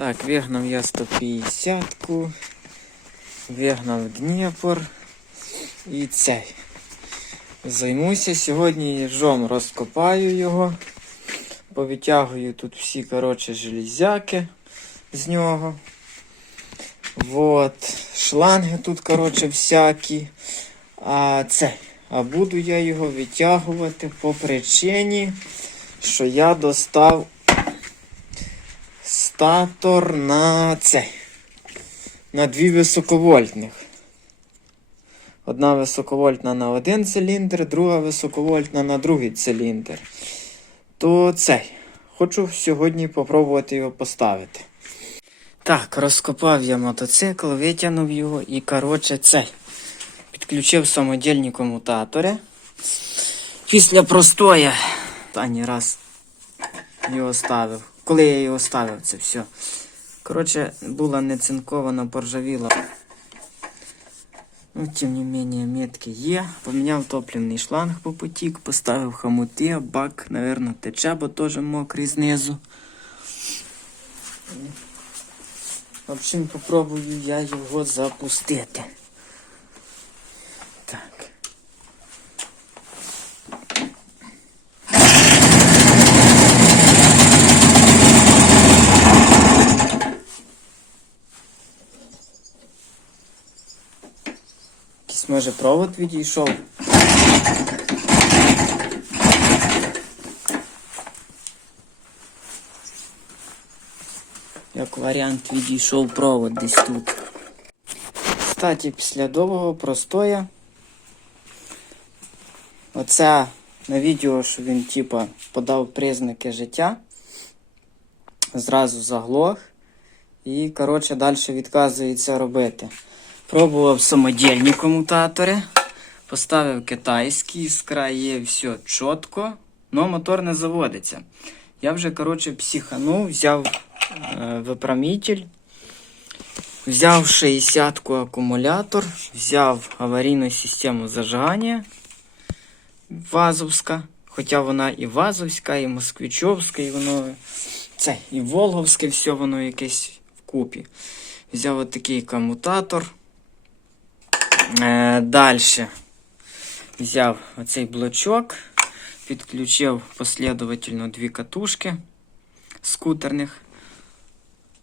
Так, вигнав я 150-ку, вигнав Дніпр і цей. Займуся сьогодні їжом, розкопаю його, повитягую тут всі, коротше, железяки з нього. Вот. Шланги тут, коротше, всякі. А це. А буду я його витягувати по причині, що я достав статор на це. На дві високовольтних. Одна високовольтна на один циліндр, друга високовольтна на другий циліндр. То цей. Хочу сьогодні попробувати його поставити. Так, розкопав я мотоцикл, витягнув його і, коротше, цей. Підключив самодільні комутатори. Після простоя, останній раз його ставив. Коли я його ставив, це все. Коротше, була не цинкована, поржавіла. Ну, тим не менее, метки є. Поміняв топливний шланг по потік, поставив хомути, бак, наверное, тече, бо теж мокрий знизу. В общем, попробую я його запустити. Так. Може провод відійшов. Як варіант відійшов провод десь тут. Кстати, після довгого простоя. Оце на відео, що він типа подав признаки життя. Зразу заглох. І, коротше, далі відказується робити. Пробував самодільні комутатори. Поставив китайський, іскра є, все чітко, але мотор не заводиться. Я вже, коротше, психанув, взяв е, випромітель, взяв 60-ку акумулятор, взяв аварійну систему зажигання Вазовська. Хоча вона і Вазовська, і Москвичовська, і воно це, і Волговське, все воно якесь вкупі. Взяв отакий комутатор. Е, Далі взяв оцей блочок, підключив послідовательно дві катушки скутерних.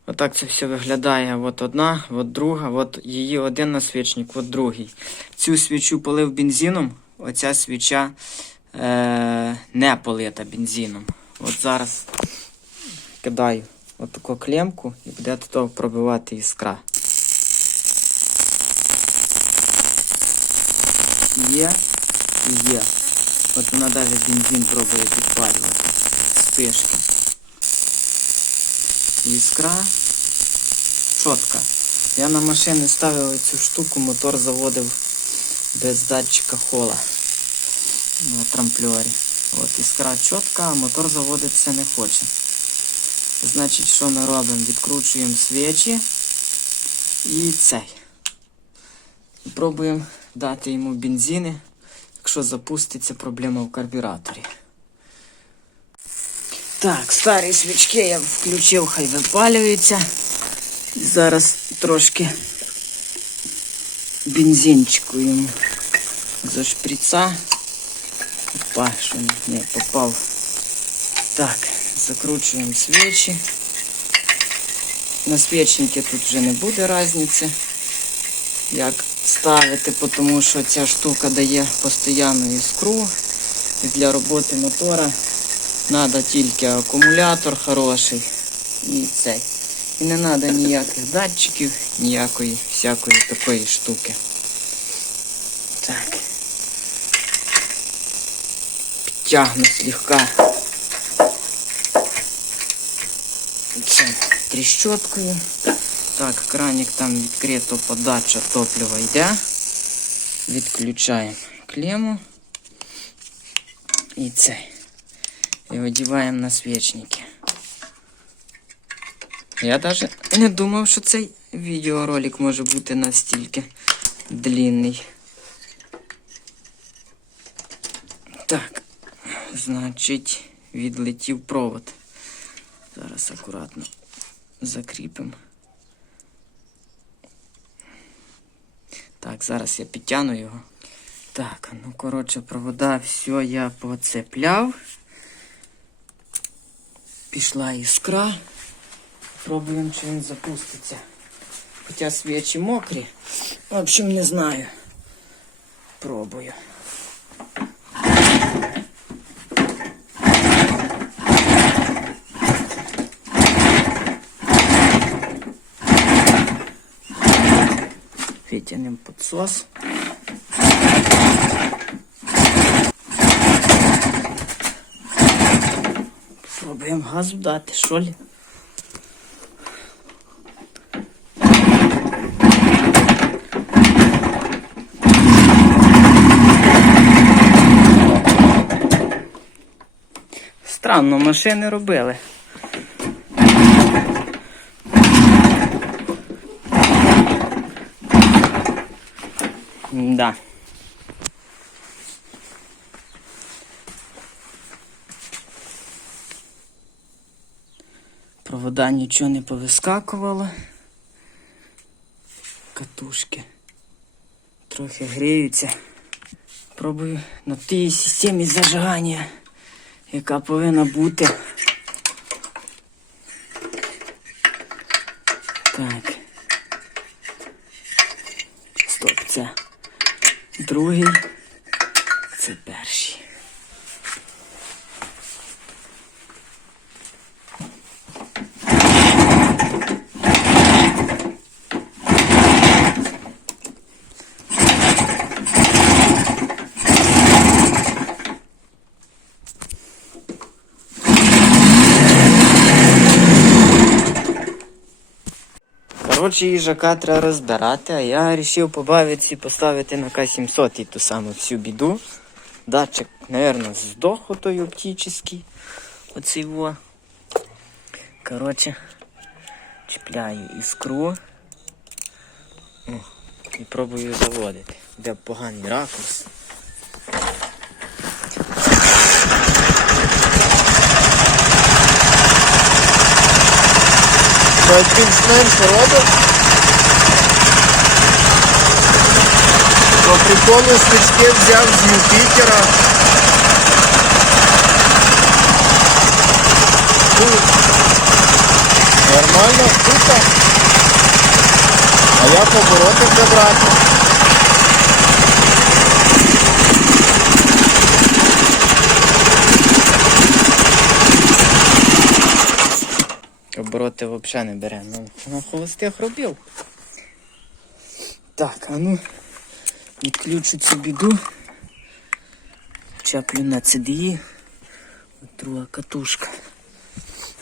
Отак це все виглядає. От одна, от друга, от її один насвічник, от другий. Цю свічу полив бензином, оця свіча е, не полита бензином. От зараз кидаю отаку клемку і буде пробивати іскра. Є і є. От вона навіть бензин пробує підпалювати. Спишки. Іскра чітка. Я на машини ставив цю штуку, мотор заводив без датчика хола на трампльорі. От іскра чітка, а мотор заводитися не хоче. Значить, що ми робимо? Відкручуємо свічі і цей. Пробуємо дати йому бензини. Якщо запуститься, проблема в карбюраторі. Так, старі свічки я включив, хай випалюються. Зараз трошки бензинчику йому за шприца. Опа, що не попав. Так, закручуємо свічі. На свічники тут вже не буде різниці, як ставити, тому що ця штука дає постійну іскру. І для роботи мотора треба тільки акумулятор хороший і цей. І не треба ніяких датчиків, ніякої всякої такої штуки. Так. Підтягну слегка. Це тріщоткою. Так, краник там відкрито, подача топлива йде. Відключаємо клему. І це. І одіваємо на свічники. Я навіть не думав, що цей відеоролик може бути настільки длинний. Так, значить, відлетів провод. Зараз акуратно закріпимо. Так, зараз я підтягну його. Так, ну коротше, провода, все я поцепляв. Пішла іскра. Пробуємо, чи він запуститься. Хоча свічі мокрі. В общем, не знаю. Пробую. Витягнемо підсос. Пробуємо газу дати, що ли? Странно, машини робили. Да. Провода нічого не повискакувало. Катушки трохи гріються. Пробую на тій системі зажигання, яка повинна бути. Так. Стоп, це другий, це перший. Коротше, їжака треба розбирати, а я вирішив побавитися і поставити на К-700 і ту саму всю біду. Датчик, мабуть, здох отой оптичний. Оцей во. Коротше, чіпляю іскру. І пробую заводити. Де поганий ракурс. Щось більш-менш робить. По прикольной свічки взяв з Юпітера. Нормально, круто. А я повороти забрати. Обороти взагалі не бере. Ну, на холостих робив. Так, а ну відключу цю біду. Чаплю на CDI. От друга катушка.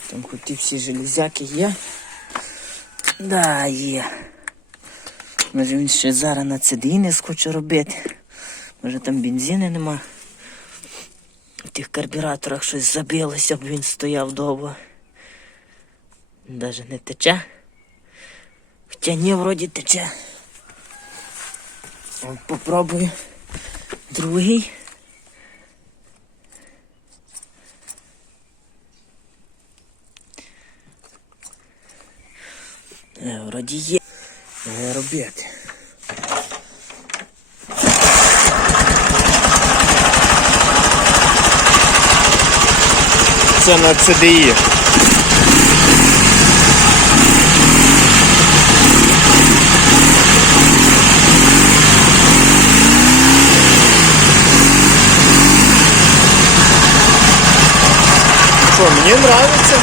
Там хоч і всі железяки є. Да, є. Може він ще зараз на CDI не схоче робити. Може там бензину нема. В тих карбюраторах щось забилося, б він стояв довго. Даже не тече. Хоча ні, вроді тече. От Попробую. Другий. Е, вроді є. Не робити. Це на CDI. Що, мені нравится.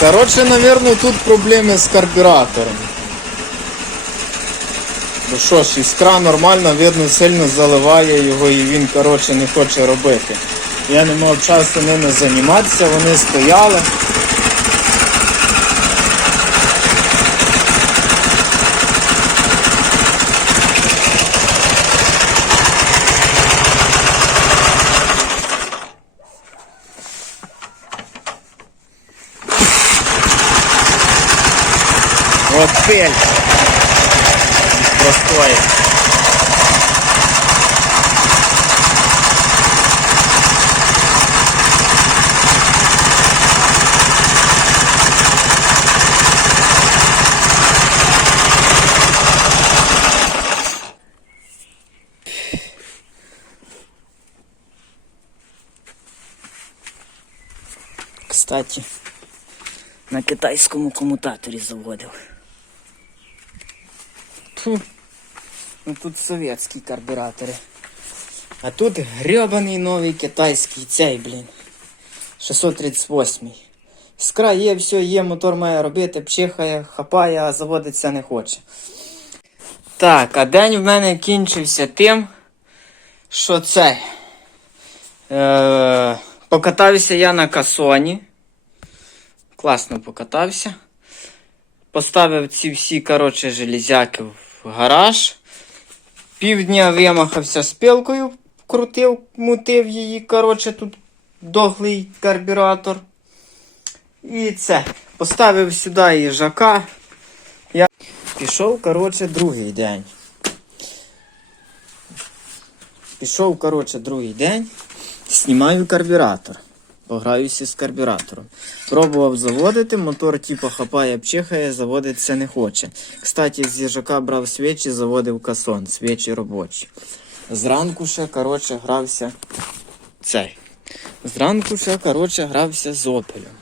Короче, наверное, тут проблеми з карбюратором. Ну що ж, іскра нормально, видно, сильно заливає його і він коротше, не хоче робити. Я не мав часу ними займатися, вони стояли. От. Простої. Кстати, на китайському комутаторі заводив. Фу. Ну тут совєтські карбюратори. А тут гребаний новий китайський цей, блін. 638. Іскра є, все є, мотор має робити, пчихає, хапає, а заводиться не хоче. Так, а день в мене кінчився тим, що це. Е, покатався я на касоні. Класно покатався. Поставив ці всі, коротше, железяки в гараж. Півдня вимахався спілкою, крутив, мутив її, коротше, тут дохлий карбюратор. І це. Поставив сюди їжака. Я пішов, коротше, другий день. Пішов, коротше, другий день. Знімаю карбюратор. Пограюся з карбюратором. Пробував заводити, мотор типу хапає, пчихає, заводиться не хоче. Кстати, з їжака брав свічі, заводив касон, свічі робочі. Зранку ще, коротше, грався цей. Зранку ще, коротше, грався з опелем.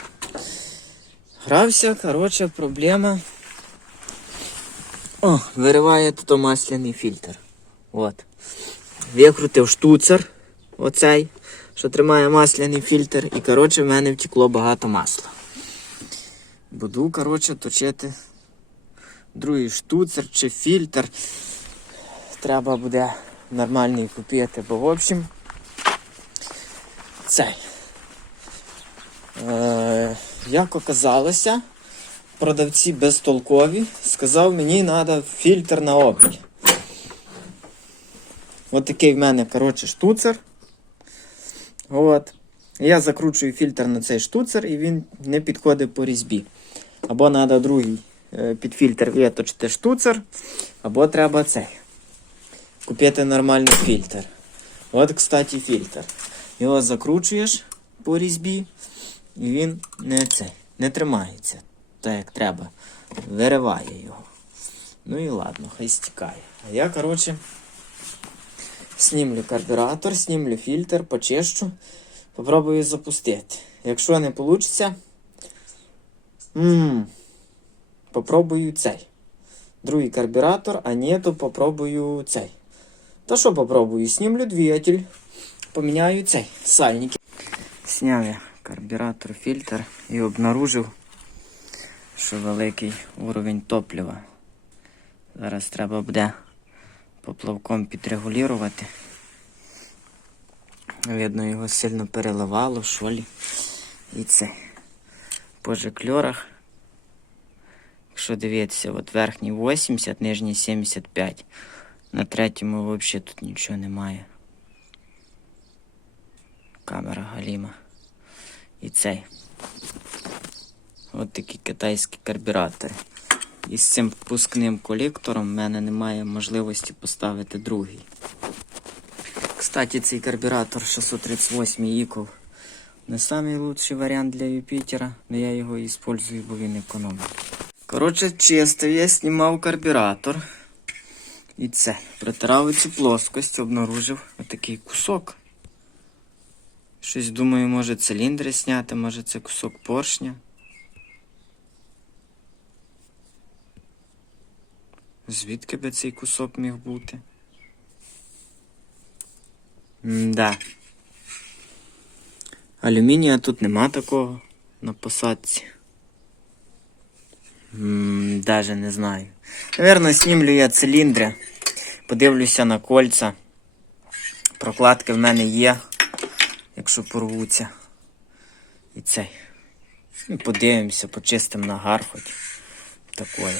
Грався, коротше, проблема. О, вириває тут масляний фільтр. От. Викрутив штуцер, оцей, що тримає масляний фільтр, і, коротше, в мене втекло багато масла. Буду, коротше, точити другий штуцер чи фільтр. Треба буде нормальний купити, бо в общем. Цей. Е, як оказалося, продавці безтолкові сказав, мені треба фільтр на опіль. От такий в мене, коротше, штуцер. От. Я закручую фільтр на цей штуцер і він не підходить по різьбі. Або треба другий е, під фільтр виточити штуцер, або треба цей. Купити нормальний фільтр. От, кстати, фільтр. Його закручуєш по різьбі, і він не цей, не тримається так, як треба. Вириває його. Ну і ладно, хай стікає. А я, коротше, Снімлю карбюратор, снімлю фільтр, почищу, попробую запустити. Якщо не вийде, попробую цей. Другий карбюратор, а ні, то попробую цей. Та що попробую? Снімлю двигатель, поміняю цей сальники. Сняв я карбюратор, фільтр і обнаружив, що великий уровень топлива. Зараз треба буде поплавком підрегулювати. Видно, його сильно переливало, шолі. І це. По жикльорах. Якщо дивитися, от верхній 80, нижній 75. На третьому взагалі тут нічого немає. Камера галіма. І цей. От такі китайські карбюратори. І з цим впускним колектором в мене немає можливості поставити другий. Кстати, цей карбюратор 638 Equal не найкращий варіант для Юпітера, але я його використовую, бо він економний. Коротше, чисто я знімав карбюратор. І це. Протирав цю плоскость, обнаружив отакий кусок. Щось думаю, може циліндри зняти, може це кусок поршня. Звідки би цей кусок міг бути? М-да. Алюмінія тут нема такого на посадці. М, Даже не знаю. Наверно, снімлю я циліндри. Подивлюся на кольця. Прокладки в мене є, якщо порвуться. І цей. І подивимося, почистимо нагар хоч. Такое.